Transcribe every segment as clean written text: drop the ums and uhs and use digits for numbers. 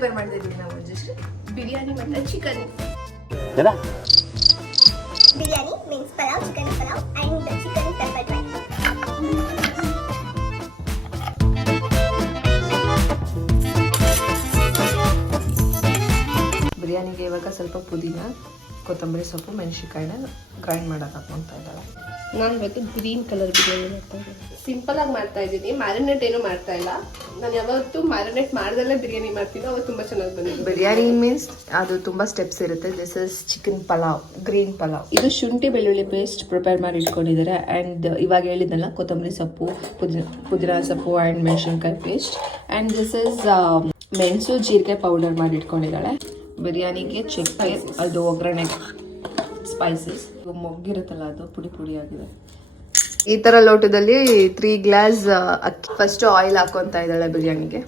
Prepare ಮಾಡ್ತಾ ಇದೀವಿ ನಾವು ಜಸ್ಟ್ ಬಿರಿಯಾನಿ ಮತ್ತೆ chicken. Biryani means palav, chicken palav and the chicken pepper dry. ಬಿರಿಯಾನಿಗೆ ಇವಾಗ ಸ್ವಲ್ಪ ಪುದೀನ, ಕೊತ್ತಂಬರಿ ಸೊಪ್ಪು, ಮೆಣಸಿನಕಾಯಿನ ಗ್ರೈಂಡ್ ಮಾಡೋಕೆ ಹಾಕ್ಕೊತಾ ಇದ್ದಾಳೆ. ನಾನು ಇವತ್ತು ಗ್ರೀನ್ ಕಲರ್ ಬಿರಿಯಾನಿ ಮಾಡ್ತಾ ಇದ್ದೀನಿ. ಸಿಂಪಲ್ ಆಗಿ ಮಾಡ್ತಾ ಇದ್ದೀನಿ, ಮ್ಯಾರಿನೇಟ್ ಏನು ಮಾಡ್ತಾ ಇಲ್ಲ. ನಾನು ಯಾವತ್ತೂ ಮ್ಯಾರಿನೇಟ್ ಮಾಡ್ದಲ್ಲೇ ಬಿರಿಯಾನಿ ಮಾಡ್ತೀನಿ, ಅವತ್ತು ತುಂಬ ಚೆನ್ನಾಗಿ ಬಂದಿದೆ. ಬಿರಿಯಾನಿ ಮೀನ್ಸ್ ಅದು ತುಂಬ ಸ್ಟೆಪ್ಸ್ ಇರುತ್ತೆ. This is chicken pulao, green pulao. ಇದು ಶುಂಠಿ ಬೆಳ್ಳುಳ್ಳಿ ಪೇಸ್ಟ್ ಪ್ರಿಪೇರ್ ಮಾಡಿ ಇಟ್ಕೊಂಡಿದ್ದಾರೆ. ಆ್ಯಂಡ್ ಇವಾಗ ಹೇಳಿದ್ನಲ್ಲ ಕೊತ್ತಂಬರಿ ಸೊಪ್ಪು, ಪುದೀನ ಸೊಪ್ಪು ಆ್ಯಂಡ್ ಮೆಣಸಿನ್ಕಾಯಿ ಪೇಸ್ಟ್. ಆ್ಯಂಡ್ ದಿಸ್ ಇಸ್ ಮೆಣಸು ಜೀರಿಗೆ ಪೌಡರ್ ಮಾಡಿ ಇಟ್ಕೊಂಡಿದ್ದಾಳೆ. ಬಿರಿಯಾನಿಗೆ ಚಕ್ಕೆ, ಅದು ಒಗ್ಗರಣೆ ಸ್ಪೈಸಸ್, ಮೊಗ್ಗಿರುತ್ತಲ್ಲ ಅದು ಪುಡಿ ಪುಡಿ ಆಗಿದೆ. ಈ ಥರ ಲೋಟದಲ್ಲಿ 3 ಗ್ಲಾಸ್ ಅಕ್ಕಿ. ಫಸ್ಟ್ ಆಯಿಲ್ ಹಾಕೊತಾ ಇದ್ದಾಳೆ ಬಿರಿಯಾನಿಗೆ.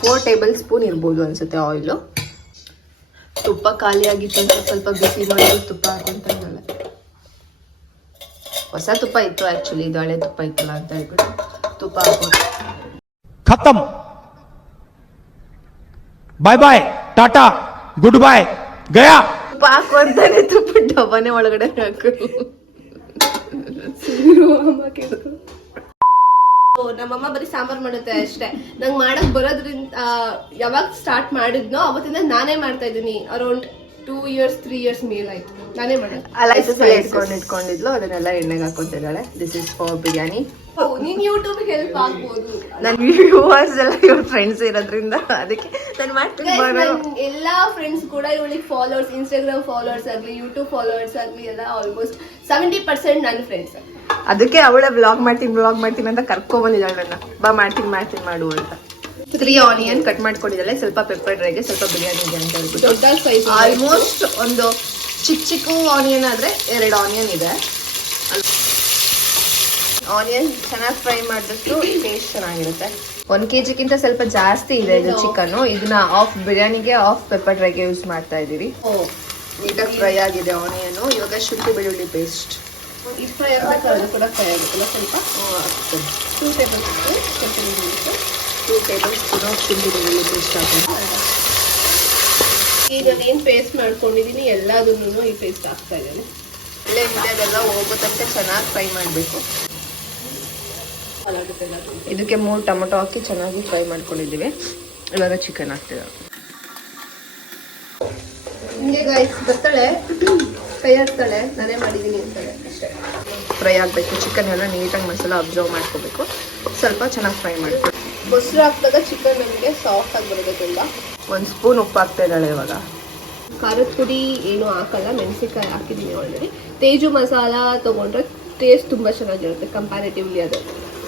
4 ಟೇಬಲ್ ಸ್ಪೂನ್ ಇರ್ಬೋದು ಅನ್ಸುತ್ತೆ ಆಯಿಲು. ತುಪ್ಪ ಖಾಲಿ ಆಗಿತ್ತು ಅಂತ ಸ್ವಲ್ಪ ಬಿಸಿ ಮಾಡಿ ತುಪ್ಪ ಹಾಕೊತಾ ಇದ್ದಾಳೆ. ಹೊಸ ತುಪ್ಪ ಇತ್ತು ಆ್ಯಕ್ಚುಲಿ, ಇದು ಹಳೆ ತುಪ್ಪ ಇತ್ತಲ್ಲ ಅಂತ ಹೇಳ್ಬಿಟ್ಟು ತುಪ್ಪ ಹಾಕೊಂಡು ಖತಮ್, ಬಾಯ್ ಬಾಯ್, ಟಾಟಾ, ಗುಡ್ ಬಾಯ್, ಗಯಾ. ತುಪ್ಪ ಹಾಕೊಂತಾನೆ ತುಪ್ಪ ಡಬ್ಬನೆ ಒಳಗಡೆ ಹಾಕು. ನಮ್ಮಮ್ಮ ಬರೀ ಸಾಂಬಾರ್ ಮಾಡುತ್ತೆ ಅಷ್ಟೇ. ನಂಗೆ ಮಾಡಕ್ ಬರೋದ್ರಿಂದ ಯಾವಾಗ ಸ್ಟಾರ್ಟ್ ಮಾಡಿದ್ನೋ ಅವತ್ತಿಂದ ನಾನೇ ಮಾಡ್ತಾ ಇದ್ದೀನಿ. ಅರೌಂಡ್ 2 years 3 years ಮೇಲಾಯ್ತು ನಾನೇ ಮಾಡೋದು. ಇಟ್ಕೊಂಡಿದ್ಲು, ಅದನ್ನೆಲ್ಲ ಎಣ್ಣೆಗೆ ಹಾಕೊತಿದ್ದಾಳೆ. This is for biryani. ನೀನ್ ಯೂಟ್ಯೂಬ್ ಹೆಲ್ಪ್ ಆಗ್ಬೋದು. ನನ್ನ ವ್ಯೂವರ್ಸ್ ಎಲ್ಲ ಇವ್ರ ಫ್ರೆಂಡ್ಸ್ ಇರೋದ್ರಿಂದ ಅದಕ್ಕೆ ನಾನು ಮಾಡ್ತೀನಿ. ಎಲ್ಲಾ ಫ್ರೆಂಡ್ಸ್ ಕೂಡ ಇವಳಿಗೆ ಫಾಲೋವರ್ಸ್, ಇನ್ಸ್ಟಾಗ್ರಾಮ್ ಫಾಲೋವರ್ಸ್ ಆಗಲಿ, ಯೂಟ್ಯೂಬ್ ಫಾಲೋವರ್ಸ್ ಆಗಲಿ, ಎಲ್ಲ ಆಲ್ಮೋಸ್ಟ್ 70% ನನ್ನ ಫ್ರೆಂಡ್ಸ್. ಅದಕ್ಕೆ ಅವಳೇ ವ್ಲಾಗ್ ಮಾಡ್ತೀನಿ ಅಂತ ಕರ್ಕೊಂಡ್ ಬಂದಿದ್ದಾಳೆ ನನ್ನ. ಬಾ ಮಾಡ್ತೀನಿ ಮಾಡು ಅಂತ. 3 ಆನಿಯನ್ ಕಟ್ ಮಾಡ್ಕೊಂಡಿದ್ದಾಳೆ. ಸ್ವಲ್ಪ ಪೆಪ್ಪರ್ ಡ್ರೈಗೆ, ಸ್ವಲ್ಪ ಬಿರಿಯಾನಿಗೆ ಅಂತ ಹೇಳ್ಬಿಟ್ಟು. ದೊಡ್ಡ ಸೈಜ್, ಆಲ್ಮೋಸ್ಟ್ ಒಂದು ಚಿಕ್ಕ ಆನಿಯನ್ ಆದ್ರೆ 2 ಆನಿಯನ್ ಇದೆ. ಆನಿಯನ್ ಚೆನ್ನಾಗಿ ಫ್ರೈ ಮಾಡಿದಷ್ಟು ಟೇಸ್ಟ್ ಚೆನ್ನಾಗಿರುತ್ತೆ. 1 kgಕ್ಕಿಂತ ಸ್ವಲ್ಪ ಜಾಸ್ತಿ ಇದೆ ಇದು ಚಿಕನ್. ಇದನ್ನ ಬಿರಿಯಾನಿಗೆ ಪೆಪ್ಪರ್ ಡ್ರೈಗೆ ಯೂಸ್ ಮಾಡ್ತಾ ಇದೀವಿ. ನೀಟಾಗಿ ಫ್ರೈ ಆಗಿದೆ ಆನಿಯನ್. ಇವಾಗ ಶುಂಠಿ ಬೆಳ್ಳುಳ್ಳಿ ಪೇಸ್ಟ್ ಇದು ಫ್ರೈ ಆಗಬೇಕು, ಅದು ಕೂಡ ಫ್ರೈ ಆಗುತ್ತಲ್ಲ ಸ್ವಲ್ಪ. 2 ಟೇಬಲ್ ಸ್ಪೂನ್ ಶುಂಠಿ ಬೆಳ್ಳುಳ್ಳಿ ಪೇಸ್ಟ್ ಹಾಕೊಂಡು ಈಗ ಏನು ಪೇಸ್ಟ್ ಮಾಡ್ಕೊಂಡಿದ್ದೀನಿ ಎಲ್ಲದನ್ನು ಈ ಪೇಸ್ಟ್ ಹಾಕ್ತಾ ಇದ್ದೇನೆ. ಒಳ್ಳೆ ಇದೆಲ್ಲ ಹೋಗೋ ತನಕ ಚೆನ್ನಾಗಿ ಫ್ರೈ ಮಾಡಬೇಕು. ಇದಕ್ಕೆ 3 ಟೊಮೊಟೊ ಹಾಕಿ ಚೆನ್ನಾಗಿ ಫ್ರೈ ಮಾಡ್ಕೊಂಡಿದ್ದೀವಿ. ಇವಾಗ ಚಿಕನ್ ಹಾಕ್ತೀವಿ. ಹಿಂಗೆ ಗೈಸ್ ಬರ್ತಾಳೆ, ಕೈ ಹಾಕ್ತಾಳೆ, ನಾನೇ ಮಾಡಿದ್ದೀನಿ ಅಂತಾಳೆ ಅಷ್ಟೇ. ಫ್ರೈ ಆಗಬೇಕು. ಚಿಕನ್ ಎಲ್ಲ ನೀಟಾಗಿ ಮಸಾಲ ಅಬ್ಸರ್ವ್ ಮಾಡ್ಕೋಬೇಕು. ಸ್ವಲ್ಪ ಚೆನ್ನಾಗಿ ಫ್ರೈ ಮಾಡ್ಬೇಕು. ಮೊಸರು ಹಾಕಿದಾಗ ಚಿಕನ್ ನಮಗೆ ಸಾಫ್ಟ್ ಆಗಿ ಬರುತ್ತೆ ತುಂಬ. 1 ಸ್ಪೂನ್ ಉಪ್ಪು ಹಾಕ್ತಾ ಇದ್ದಾಳೆ ಇವಾಗ. ಖಾರದ ಪುಡಿ ಏನು ಹಾಕಲ್ಲ, ಮೆಣಸಿನ್ಕಾಯಿ ಹಾಕಿದ್ದೀನಿ ಆಲ್ರೆಡಿ. ತೇಜು ಮಸಾಲ ತೊಗೊಂಡ್ರೆ ಟೇಸ್ಟ್ ತುಂಬ ಚೆನ್ನಾಗಿರುತ್ತೆ ಕಂಪ್ಯಾರಿಟಿವ್ಲಿ. ಅದು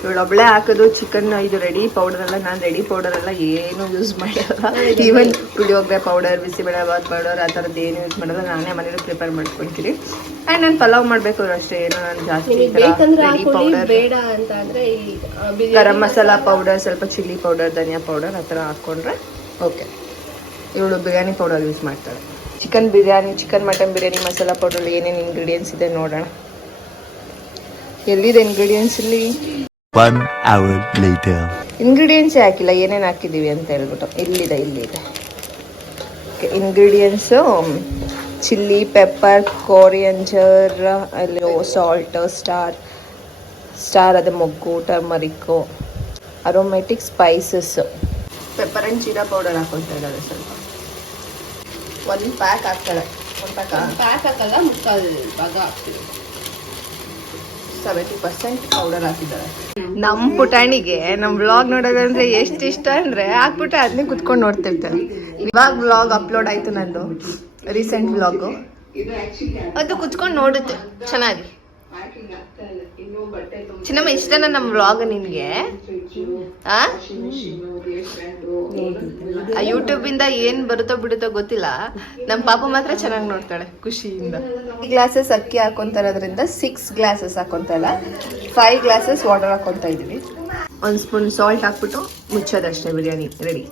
ಇವಳೊಬ್ಳೆ ಹಾಕೋದು ಚಿಕನ್. ಇದು ರೆಡಿ ಪೌಡರ್ ಎಲ್ಲ, ನಾನು ರೆಡಿ ಪೌಡರ್ ಎಲ್ಲ ಏನು ಯೂಸ್ ಮಾಡಲ್ಲ. Even puliyogare powder, bisibelebath powder, ಆ ಥರದ್ದು ಏನು ಯೂಸ್ ಮಾಡಲ್ಲ. ನಾನೇ ಮನೇಲಿ ಪ್ರಿಪೇರ್ ಮಾಡ್ಕೊತೀನಿ. ಆ್ಯಂಡ್ ನಾನು ಪಲಾವ್ ಮಾಡಬೇಕು ಅಷ್ಟೇ. ಏನು ನಾನು ಜಾಸ್ತಿ ರೆಡಿ ಪೌಡರ್, ಬೇಡ ಅಂತ ಅಂದರೆ ಗರಂ ಮಸಾಲ ಪೌಡರ್, ಸ್ವಲ್ಪ ಚಿಲ್ಲಿ ಪೌಡರ್, ಧನಿಯಾ ಪೌಡರ್ ಆ ಥರ ಹಾಕ್ಕೊಂಡ್ರೆ ಓಕೆ. ಇವಳು ಬಿರಿಯಾನಿ ಪೌಡರ್ ಯೂಸ್ ಮಾಡ್ತಾಳೆ. Chicken mutton biryani masala powder ಏನೇನು ಇಂಗ್ರೀಡಿಯೆಂಟ್ಸ್ ಇದೆ ನೋಡೋಣ. ಎಲ್ಲಿದೆ ಇಂಗ್ರೀಡಿಯೆಂಟ್ಸ್? ಇಲ್ಲಿ 1 hour later. ಇಂಗ್ರೀಡಿಯೆಂಟ್ಸ್ ಹಾಕಿಲ್ಲ, ಏನೇನು ಹಾಕಿದ್ದೀವಿ ಅಂತ ಹೇಳ್ಬಿಟ್ಟು. ಇಲ್ಲಿದೆ ಇಂಗ್ರೀಡಿಯೆಂಟ್ಸು: ಚಿಲ್ಲಿ, ಪೆಪ್ಪರ್, ಕೋರಿಯಂಡರ್, ಅಲ್ಲಿ ಸಾಲ್ಟ್, ಸ್ಟಾರ್ ಅದೇ ಮೊಗ್ಗು, turmeric, aromatic spices, pepper and jeera powder ಹಾಕೊಳ್ತಾ ಇದ್ದಾಳೆ. ಸ್ವಲ್ಪ 1 ಪ್ಯಾಕ್ ಹಾಕ್ತಾಳೆ. 1 ಪ್ಯಾಕ್ ಹಾಕಲ್ಲ, ಮುಕ್ಕಾಲು ಭಾಗ ಹಾಕ್ತೀವಿ. 70% ಪೌಡರ್ ಹಾಕಿದ್ದಾರೆ. ನಮ್ಮ ಪುಟಾಣಿಗೆ ನಮ್ಮ ವ್ಲಾಗ್ ನೋಡೋದಂದ್ರೆ ಎಷ್ಟು ಇಷ್ಟ ಅಂದರೆ ಹಾಕ್ಬಿಟ್ರೆ ಅದನ್ನೇ ಕುತ್ಕೊಂಡು ನೋಡ್ತಿರ್ತಾರೆ. ಇವಾಗ ವ್ಲಾಗ್ ಅಪ್ಲೋಡ್ ಆಯಿತು ನಂದು, ರೀಸೆಂಟ್ ವ್ಲಾಗು. ಅದು ಕುತ್ಕೊಂಡು ನೋಡುತ್ತೆ ಚೆನ್ನಾಗಿ. ಚಿನ್ನಮ್ಮ ಇಷ್ಟನ ನಮ್ಮ ವ್ಲಾಗ್ ನಿನಗೆ? ಆ ಯೂಟ್ಯೂಬಿಂದ ಏನು ಬರುತ್ತೋ ಬಿಡುತ್ತೋ ಗೊತ್ತಿಲ್ಲ, ನಮ್ಮ ಪಾಪ ಮಾತ್ರ ಚೆನ್ನಾಗಿ ನೋಡ್ತಾಳೆ ಖುಷಿಯಿಂದ. 3 ಗ್ಲಾಸಸ್ ಅಕ್ಕಿ ಹಾಕೊತಾ ಇರೋದ್ರಿಂದ 6 ಗ್ಲಾಸಸ್ ಹಾಕೊತಾ ಇಲ್ಲ, 5 ಗ್ಲಾಸಸ್ ವಾಟರ್ ಹಾಕೊತಾ ಇದ್ದೀವಿ. 1 ಸ್ಪೂನ್ ಸಾಲ್ಟ್ ಹಾಕ್ಬಿಟ್ಟು ಮುಚ್ಚೋದಷ್ಟೇ. ಬಿರಿಯಾನಿ ರೆಡಿ.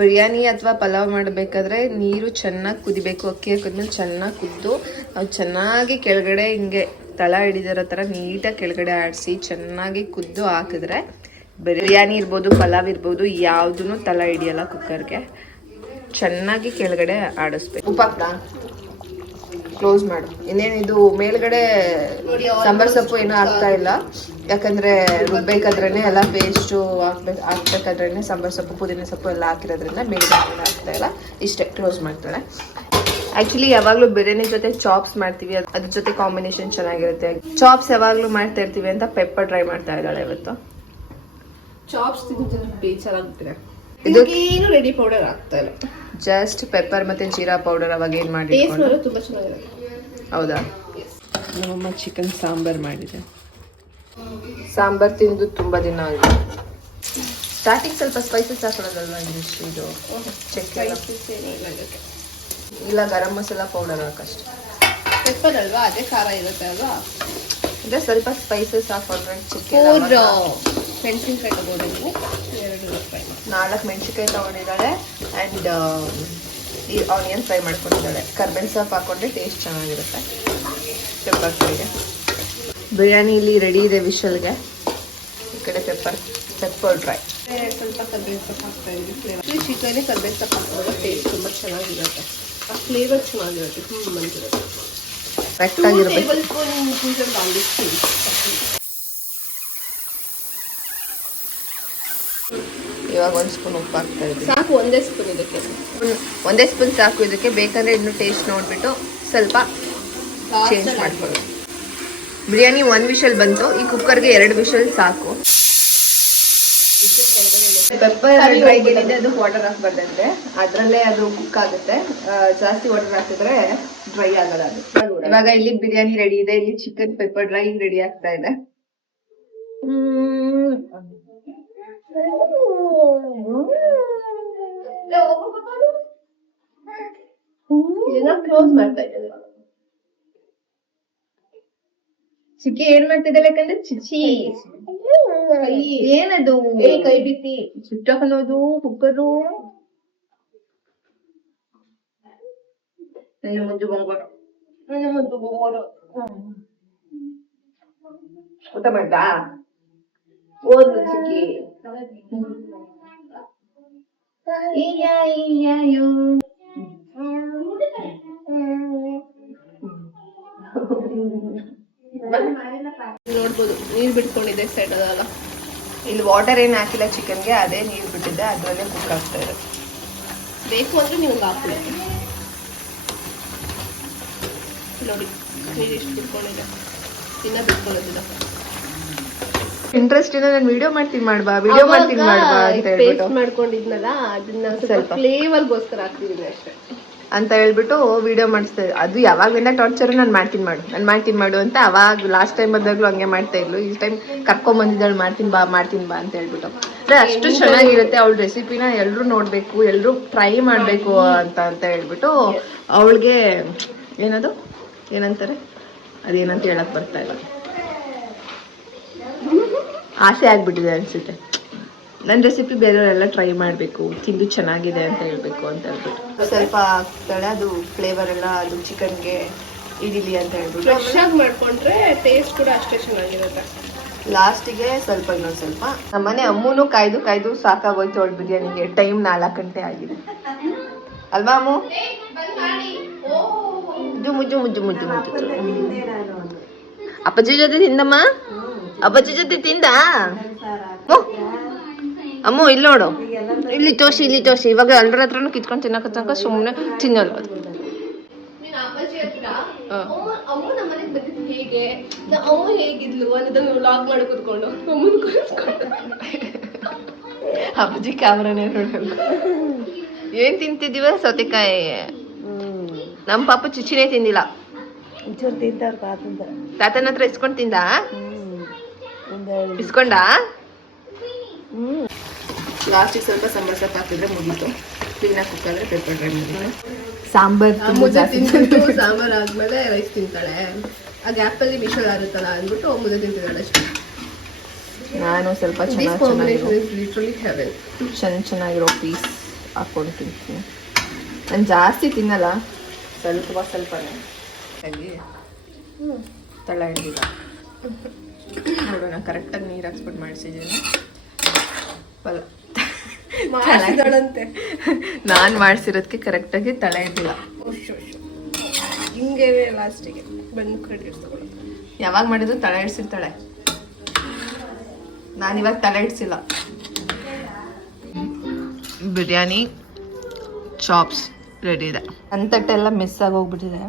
ಬಿರಿಯಾನಿ ಅಥವಾ ಪಲಾವ್ ಮಾಡಬೇಕಾದ್ರೆ ನೀರು ಚೆನ್ನಾಗಿ ಕುದಿಬೇಕು. ಅಕ್ಕಿ ಹಾಕಿದ್ಮೇಲೆ ಚೆನ್ನಾಗಿ ಕುದ್ದು ಅದು ಚೆನ್ನಾಗಿ ಕೆಳಗಡೆ ಹಿಂಗೆ ತಳ ಹಿಡಿದಿರೋ ಥರ ನೀಟಾಗಿ ಕೆಳಗಡೆ ಆಡಿಸಿ ಚೆನ್ನಾಗಿ ಕುದ್ದು ಹಾಕಿದ್ರೆ ಬಿರಿಯಾನಿ ಇರ್ಬೋದು, ಪಲಾವ್ ಇರ್ಬೋದು, ಯಾವುದೂ ತಳ ಹಿಡಿಯಲ್ಲ ಕುಕ್ಕರ್ಗೆ. ಚೆನ್ನಾಗಿ ಕೆಳಗಡೆ ಆಡಿಸ್ಬೇಕು. ಉಪ್ಪಾಕ್ತಾ ಕ್ಲೋಸ್ ಮಾಡು. ಇನ್ನೇನು ಇದು ಮೇಲ್ಗಡೆ ಸಾಂಬಾರ್ ಸೊಪ್ಪು ಏನೂ ಆಗ್ತಾ ಇಲ್ಲ, ಯಾಕಂದ್ರೆ ರುಬ್ಬೇಕಾದ್ರೇನೆ ಎಲ್ಲ ಪೇಸ್ಟು ಹಾಕ್ಬೇಕಾದ್ರೇನೆ ಸಾಂಬಾರ್ ಸೊಪ್ಪು ಪುದೀನ ಸೊಪ್ಪು ಎಲ್ಲ ಹಾಕಿರೋದ್ರಿಂದ ಮೇಲ್ಗಡೆ ಆಗ್ತಾ ಇಲ್ಲ. ಇಷ್ಟೇ, ಕ್ಲೋಸ್ ಮಾಡ್ತಾಳೆ. ಆಕ್ಚುಲಿ ಯಾವಾಗಲೂ ಬಿರಿಯಾನಿ ಜೊತೆ ಚಾಪ್ಸ್ ಮಾಡ್ತೀವಿ, ಅದ್ರ ಜೊತೆ ಕಾಂಬಿನೇಷನ್ ಚೆನ್ನಾಗಿರುತ್ತೆ. ಚಾಪ್ಸ್ ಯಾವಾಗಲೂ ಮಾಡ್ತಾ ಇರ್ತೀವಿ ಅಂತ ಪೆಪ್ಪರ್ ಟ್ರೈ ಮಾಡ್ತಾ ಇದ್ದಾಳೆ ಇವತ್ತು. ಚಾಪ್ಸ್ ತಿಂದು ಬೇಜಾರಾಗ್ತಿದೆ. ಇದಕ್ಕೇನು ರೆಡಿ ಪೌಡರ್ ಆಗ್ತಾ ಇಲ್ಲ, ಜಸ್ಟ್ ಪೆಪ್ಪರ್ ಮತ್ತೆ ಜೀರಾ ಪೌಡರ್ ಅವಾಗ ಏನ್ ಮಾಡಿ ತುಂಬಾ ಚೆನ್ನಾಗಿರುತ್ತೆ. ಹೌದಾ? ನಮ್ಮಮ್ಮ ಚಿಕನ್ ಸಾಂಬಾರ್ ಮಾಡಿದೆ. ಸಾಂಬಾರ್ ತಿಂದು ತುಂಬಾ ದಿನ ಆಗಿದೆ. ಸ್ಟಾರ್ಟಿಂಗ್ ಸ್ವಲ್ಪ ಸ್ಪೈಸಸ್ ಹಾಕೊಳ್ಳೋದಲ್ವಾ ಇದು ಚಕ್ಕೆ ಇಲ್ಲ, ಗರಂ ಮಸಾಲ ಪೌಡರ್ ಹಾಕಷ್ಟೆ. ಪೆಪ್ಪರ್ ಅಲ್ವಾ, ಅದೇ ಖಾರ ಇರುತ್ತೆ ಅಲ್ವಾ. ಅಂದ್ರೆ ಸ್ವಲ್ಪ ಸ್ಪೈಸಸ್ ಹಾಕೊಂಡ್ರೆ ಚಿಕ್ಕೆ. ಮೆಣಸಿನ್ಕಾಯಿ ತಗೊಂಡಿದ್ದೀನಿ, 2 ಫ್ರೈ ಮಾಡಿ. 4 ಮೆಣಸಿನ್ಕಾಯಿ ತಗೊಂಡಿದ್ದಾಳೆ ಆ್ಯಂಡ್ ಈ ಆನಿಯನ್ ಫ್ರೈ ಮಾಡ್ಕೊಂಡಿದ್ದಾಳೆ. ಕರ್ಬೇವಿನ ಸೊಪ್ಪು ಹಾಕೊಂಡ್ರೆ ಟೇಸ್ಟ್ ಚೆನ್ನಾಗಿರುತ್ತೆ. ಪೆಪ್ಪರ್ ಫ್ರೈಗೆ ಬಿರಿಯಾನಿ ರೆಡಿ ಇದೆ ವಿಷಲ್ಗೆ. ಈ ಕಡೆ ಪೆಪ್ಪರ್ ಡ್ರೈ. ಸ್ವಲ್ಪ ಕರ್ಬೇವಿನ ಸೊಪ್ಪು ಹಾಕ್ತಾ ಇದ್ದೀನಿ. ಫ್ಲೇವರ್ ಚಿಕನ್ ಕರ್ಬೇವಿನ ಸೊಪ್ಪು ಹಾಕಿದಾಗ ಟೇಸ್ಟ್ ತುಂಬ ಚೆನ್ನಾಗಿರುತ್ತೆ. ಆ ಫ್ಲೇವರ್ ಚೆನ್ನಾಗಿರುತ್ತೆ, ತುಂಬ ಬಂದಿರುತ್ತೆ. ಕರೆಕ್ಟಾಗಿರುತ್ತೆ. ಟೇಬಲ್ ಸ್ಪೂನ್ ಗಾರ್ಲಿಕ್ ಇವಾಗ 1 ಸ್ಪೂನ್ ಉಪ್ಪು ಹಾಕ್ತಾ ಇದ್ದೀನಿ. ಸಾಕು, ಒಂದೇ ಸ್ಪೂನ್ ಇದಕ್ಕೆ. ಒಂದೇ ಸ್ಪೂನ್ ಸಾಕು ಇದಕ್ಕೆ. ಬೇಕಂದ್ರೆ ಇನ್ನು ಟೇಸ್ಟ್ ನೋಡ್ಬಿಟ್ಟು ಸ್ವಲ್ಪ ಚೇಂಜ್ ಮಾಡ್ಕೊಳ್ಳಿ. ಬಿರಿಯಾನಿ 1 ವಿಷಲ್ ಬಂತು, ಈ ಕುಕ್ಕರ್ಗೆ 2 ವಿಷಲ್ ಸಾಕು. ಪೆಪ್ಪರ್ ಡ್ರೈಗೆ ಏನಿದೆ ಅದು ವಾಟರ್ ಹಾಕ್ಬಾರ್ದಂತೆ, ಅದರಲ್ಲೇ ಅದು ಕುಕ್ ಆಗುತ್ತೆ. ಜಾಸ್ತಿ ವಾಟರ್ ಹಾಕಿದ್ರೆ ಡ್ರೈ ಆಗಲ್ಲ ಅದು. ಇವಾಗ ಇಲ್ಲಿ ಬಿರಿಯಾನಿ ರೆಡಿ ಇದೆ. ಇಲ್ಲಿ ಚಿಕನ್ ಪೆಪ್ಪರ್ ಡ್ರೈ ರೆಡಿ ಆಗ್ತಾ ಇದೆ. ಕ್ಲೋಸ್ ಮಾಡ್ತಾ ಇದ್ದಾರೆ. ಚಿಕ್ಕಿ ಏನ್ ಮಾಡ್ತಿದ್ದಾಳೆ ಯಾಕಂದ್ರೆ ಚಿಚ್ಚಿ ಏನದು ಕೈ ಬಿಟ್ಟಿ ಸುಟ್ಟೋದು ಕುಕ್ಕರು. ಮುಂಜು ಬಂಗೋರು ಊಟ ಮಾಡ್ದಾ? ಓದ್ಲು ಚಿಕ್ಕಿ. ನೋಡ್ಬೋದು ನೀರ್ ಬಿಟ್ಕೊಂಡಿದೆ ಸೈಡ್ ಅದಲ್ಲ. ಇಲ್ಲಿ ವಾಟರ್ ಏನ್ ಹಾಕಿಲ್ಲ ಚಿಕನ್ಗೆ, ಅದೇ ನೀರು ಬಿಟ್ಟಿದ್ದೆ, ಅದರಲ್ಲೇ ಕುಕ್ ಆಗ್ತಾ ಇದೆ. ಬೇಕು ಅಂದ್ರೆ ನೀವು ಹಾಕ್ಲಿ. ನೋಡಿ ನೀರು ಎಷ್ಟು ಬಿಟ್ಕೊಂಡಿದೆ, ಇನ್ನ ಬಿಟ್ಕೊಳ್ಳೋದಿಲ್ಲ. ಇಂಟ್ರೆಸ್ಟ್ ಇಂದ ನಾನು ವಿಡಿಯೋ ಮಾಡ್ತೀನಿ ಮಾಡ್ಬಾ ಅಂತ ಹೇಳ್ಬಿಟ್ಟು ಪೇಸ್ಟ್ ಮಾಡ್ಕೊಂಡಿದ್ನಲ್ಲ, ಅದನ್ನ ಸ್ವಲ್ಪ ಫ್ಲೇವರ್ಗೋಸ್ಕರ ಹಾಕ್ತಿದ್ದೀನಿ ಅಷ್ಟೇ ಅಂತ ಹೇಳ್ಬಿಟ್ಟು ವಿಡಿಯೋ ಮಾಡಿಸ್ತಾ ಇದ್ದೆ. ಅದು ಯಾವಾಗಲಿಂದ ಟಾರ್ಚರ್ ನಾನು ಮಾಡ್ತೀನಿ ಮಾಡು ಅಂತ. ಅವಾಗ ಲಾಸ್ಟ್ ಟೈಮ್ ಬಂದಾಗ್ಲೂ ಹಂಗೆ ಮಾಡ್ತಾ ಇದ್ಲು. ಈ ಟೈಮ್ ಕರ್ಕೊಂಡ್ ಬಂದಿದ್ದಾಳು ಮಾಡ್ತೀನಿ ಬಾ ಅಂತ ಹೇಳ್ಬಿಟ್ಟು. ಅಂದ್ರೆ ಅಷ್ಟು ಚೆನ್ನಾಗಿರುತ್ತೆ ಅವಳ ರೆಸಿಪಿನ. ಎಲ್ಲರೂ ನೋಡ್ಬೇಕು, ಎಲ್ಲರೂ ಟ್ರೈ ಮಾಡ್ಬೇಕು ಅಂತ ಹೇಳ್ಬಿಟ್ಟು ಅವಳಿಗೆ ಏನಂತಾರೆ ಅದೇನಂತ ಹೇಳಕ್ ಬರ್ತಾ ಇಲ್ಲ, ಆಸೆ ಆಗ್ಬಿಟ್ಟಿದೆ ಅನ್ಸುತ್ತೆ. ನನ್ನ ರೆಸಿಪಿ ಬೇರೆಯವರೆಲ್ಲ ಟ್ರೈ ಮಾಡಬೇಕು, ತಿಂದು ಚೆನ್ನಾಗಿದೆ ಅಂತ ಹೇಳ್ಬೇಕು ಅಂತ ಹೇಳ್ಬಿಟ್ಟು ಸ್ವಲ್ಪ ಹಾಕ್ತಾಳೆ. ಅದು ಫ್ಲೇವರ್ ಎಲ್ಲ ಅದು ಚಿಕನ್ಗೆ ಇಡಿಲಿ ಅಂತ ಹೇಳ್ಬಿಟ್ಟು ಫ್ರೆಶ್ ಆಗಿ ಮಾಡ್ಕೊಂಡ್ರೆ ಟೇಸ್ಟ್ ಕೂಡ ಅಷ್ಟೇ ಚೆನ್ನಾಗಿರುತ್ತೆ. ಲಾಸ್ಟಿಗೆ ಸ್ವಲ್ಪ ಇನ್ನೊಂದು ಸ್ವಲ್ಪ. ನಮ್ಮನೆ ಅಮ್ಮೂನು ಕಾಯ್ದು ಸಾಕಾಗೋಯ್ತು ಅವಳು ಬಿರಿಯಾನಿಗೆ. ಟೈಮ್ 4 ಗಂಟೆ ಆಗಿದೆ ಅಲ್ವಾ ಅಮ್ಮು? ಮುಜ್ಜು ಅಪ್ಪಾಜಿ ಜೊತೆ ತಿಂದಮ್ಮ? ಅಪ್ಪಾಜಿ ಜೊತೆ ತಿಂದ ಅಮ್ಮ? ಇಲ್ಲಿ ನೋಡು, ಇಲ್ಲಿ ತೋರ್ಸಿ. ಇವಾಗ ಎಲ್ಲರ ಹತ್ರನು ಕಿತ್ಕೊಂಡು ತಿನ್ನಕ ಸುಮ್ಮನೆ ತಿನ್ನಲ್ಲ ಅದು. ಅಪ್ಪಾಜಿ ಹತ್ರ ಅಮ್ಮ ನಮ್ಮನೆಗೆ ಬಂದಿದ್ದು ಹೇಗೆ, ಅಮ್ಮ ಹೇಗಿದ್ಲು ಅನ್ನೋದನ್ನ ವ್ಲಾಗ್ ಮಾಡಿ ಕೂತ್ಕೊಂಡು ಅಪ್ಪಾಜಿ ಕ್ಯಾಮ್ರಾನೇ ನೋಡಲ್ಲ. ಏನ್ ತಿಂತಿದೀವ? ಸೌತೆಕಾಯಿ. ನಮ್ಮ ಪಾಪ ಚುಚ್ಚಿನೇ ತಿಂದಿಲ್ಲ. ತಾತನ ಹತ್ರ ಇಸ್ಕೊಂಡ್ ತಿಂದ? ಇಸ್ಕೊಂಡ? ಲಾಸ್ಟಿಗೆ ಸ್ವಲ್ಪ ಸಾಂಬಾರ್ ಸೊಪ್ಪು ಹಾಕಿದ್ರೆ ಮುಗೀತು. ಕ್ಲೀನಾಗಿ ಕುಕ್ ಆದ್ರೆ ಪೆಪ್ಪರ್ ಡ್ರೈ ಮುಗೀತು. ಸಾಂಬಾರ್ ಆದ್ಮೇಲೆ ರೈಸ್ ತಿಂತಾಳೆ. ಆ ಗ್ಯಾಪಲ್ಲಿ ಮಿಷಲ್ ಆಗುತ್ತಲ್ಲ ಅಂದ್ಬಿಟ್ಟು ಮುದ್ದೆ ತಿಂತಿದ್ದಾಳೆ ಅಷ್ಟೇ. ನಾನು ಸ್ವಲ್ಪ ಚೆನ್ನಾಗಿರೋ ಪೀಸ್ ಹಾಕೊಂಡು ತಿಂತೀನಿ. ನಾನು ಜಾಸ್ತಿ ತಿನ್ನಲ್ಲ, ಸ್ವಲ್ಪನೇ ತಳ ಹಿಡಿದಿಲ್ಲ. ನೋಡೋಣ, ಕರೆಕ್ಟಾಗಿ ನೀರು ಹಾಕ್ಸ್ಬಿಟ್ಟು ಮಾಡಿಸಿದ್ದೀನಿ. ಮಾಡಿಸಿದಳಂತೆ. ನಾನು ಮಾಡಿಸಿರೋದಕ್ಕೆ ಕರೆಕ್ಟಾಗಿ ತಲೆ ಇದ್ದಿಲ್ಲ. ಹಿಂಗೆ ಲಾಸ್ಟಿಗೆ ಬಂದು ಕ್ರೆಡಿಟ್ಸ್ ತಗೊಳ್ಳೋದು. ಯಾವಾಗ ಮಾಡಿದ್ರು ತಲೆ ಇಡ್ಸಿರ್ತಾಳೆ. ನಾನು ಇವಾಗ ತಲೆ ಇಡ್ಸಿಲ್ಲ. ಬಿರಿಯಾನಿ ಚಾಪ್ಸ್ ರೆಡಿ ಇದೆ. ನನ್ನ ತಟ್ಟೆಲ್ಲ ಮಿಸ್ ಆಗಿ ಹೋಗ್ಬಿಟ್ಟಿದೆ.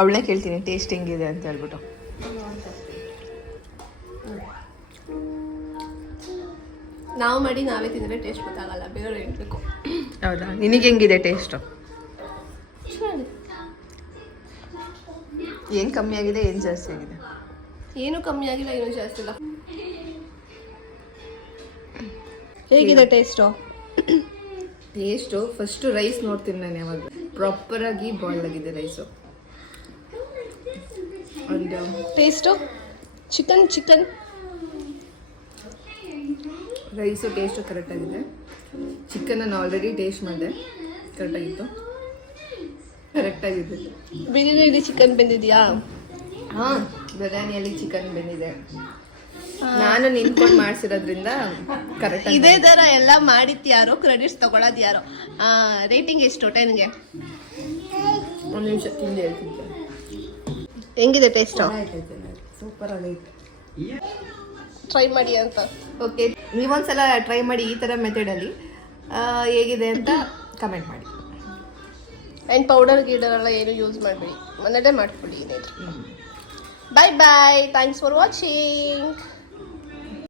ಅವಳೇ ಕೇಳ್ತೀನಿ ಟೇಸ್ಟ್ ಹೆಂಗಿದೆ ಅಂತ ಹೇಳ್ಬಿಟ್ಟು. ನಾವು ಮಾಡಿ ನಾವೇ ತಿಂದರೆ ಟೇಸ್ಟ್ ಗೊತ್ತಾಗಲ್ಲ, ಬೇರೆ ಹೇಳ್ಬೇಕು. ಹೌದಾ? ನಿನಗೆ ಹೆಂಗಿದೆ ಟೇಸ್ಟು? ಏನು ಕಮ್ಮಿ ಆಗಿದೆ, ಏನು ಜಾಸ್ತಿ ಆಗಿದೆ? ಏನು ಕಮ್ಮಿ ಆಗಿಲ್ಲ, ಏನು ಜಾಸ್ತಿ ಇಲ್ಲ. ಹೇಗಿದೆ ಟೇಸ್ಟು? ಟೇಸ್ಟು ಫಸ್ಟು ರೈಸ್ ನೋಡ್ತೀನಿ ನಾನು. ಯಾವಾಗ ಪ್ರಾಪರಾಗಿ ಬಾಯ್ಲ್ ಆಗಿದೆ ರೈಸು. ಒಂದು ಟೇಸ್ಟು ಚಿಕನ್ ರೈಸು ಟೇಸ್ಟು ಕರೆಕ್ಟಾಗಿದೆ. ಚಿಕನನ್ನು ಆಲ್ರೆಡಿ ಟೇಸ್ಟ್ ಮಾಡಿದೆ, ಕರೆಕ್ಟಾಗಿತ್ತು. ಕರೆಕ್ಟಾಗಿದೆ. ಬಿರಿಯಾನಿಯಲ್ಲಿ ಚಿಕನ್ ಬೆಂದಿದೆಯಾ? ಹಾಂ, ಬಿರಿಯಾನಿಯಲ್ಲಿ ಚಿಕನ್ ಬೆಂದಿದೆ. ನಾನು ನಿಂತ್ಕೊಂಡು ಮಾಡಿಸಿರೋದ್ರಿಂದ ಕರೆಕ್ಟ್. ಇದೇ ಥರ ಎಲ್ಲ ಮಾಡಿದ್ಯಾರೋ, ಕ್ರೆಡಿಟ್ಸ್ ತಗೊಳ್ಳೋದು ಯಾರೋ. ರೇಟಿಂಗ್ ಎಷ್ಟು 10ಗೆ? ಒಂದು ನಿಮಿಷ ತಿಂದು ಹೇಳ್ತೀನಿ. ಹೆಂಗಿದೆ ಟೇಸ್ಟು? ಸೂಪರ್ ಆಗೈತೆ. ಟ್ರೈ ಮಾಡಿ ಅಂತ. ಓಕೆ, ನೀವೊಂದ್ಸಲ ಟ್ರೈ ಮಾಡಿ ಈ ಥರ ಮೆಥಡಲ್ಲಿ. ಹೇಗಿದೆ ಅಂತ ಕಮೆಂಟ್ ಮಾಡಿ. ಆ್ಯಂಡ್ ಪೌಡರ್ ಗೀಡರೆಲ್ಲ ಏನು ಯೂಸ್ ಮಾಡಬೇಡಿ, ಮನೇಲೇ ಮಾಡಿಬಿಡಿ ಏನಿದ್ರು. ಬಾಯ್ ಬಾಯ್, ಥ್ಯಾಂಕ್ಸ್ ಫಾರ್ ವಾಚಿಂಗ್.